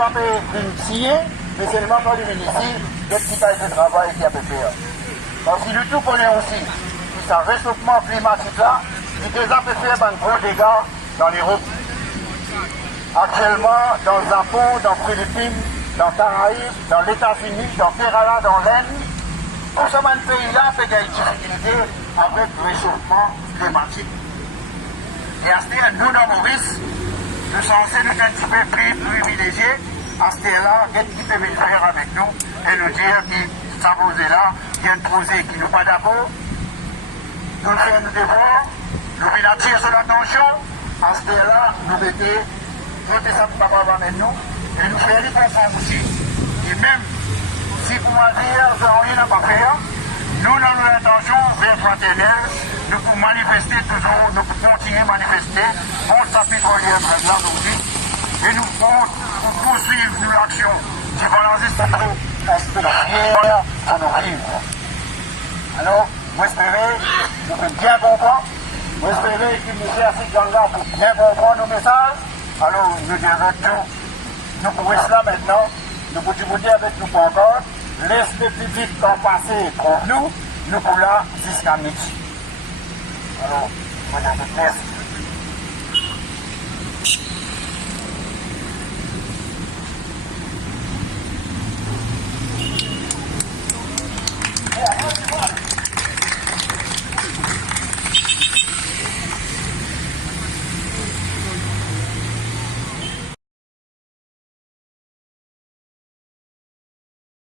pas une signer, mais seulement quand il vient ici, des petits tailles de travail qui a fait faire. Donc si nous tout connaissons aussi, ce réchauffement climatique là, il déjà fait faire un gros dégât dans l'Europe. Actuellement, dans le Japon, dans les Philippines, dans les Caraïbes, dans les États-Unis, dans Kerala, dans l'Inde, tout ce pays-là fait des difficultés avec le réchauffement climatique. Et à ce moment, nous, dans Maurice, nous sommes censés nous un petit peu plus privilégiés. À ce moment-là, qu'est-ce qui peut venir faire avec nous et nous dire que ça posé là, il y a une posée qui nous pas d'accord. Nous faisons nos devoirs, nous venons attirer sur l'attention. À ce moment-là, nous mettons voter ça pour pas avec nous et nous faisons les conformes aussi. Et même si pour moi dire, rien n'a pas fait, nous, dans nos intentions vers fraternelle, nous pouvons manifester toujours, nous pouvons continuer à manifester pour le chapitre là aujourd'hui. Et nous pouvons poursuivre l'action qui va lancer cette prière pour nous vivre. Alors, vous espérez, nous pouvons bien comprendre, vous espérez que nous cherchons gens-là pour bien comprendre nos messages. Alors, nous disons tout, nous pouvons cela maintenant, nous pouvons vous dire avec nous pour encore, laissez le public temps passer pour nous, nous pouvons là jusqu'à midi. Alors, madame, merci.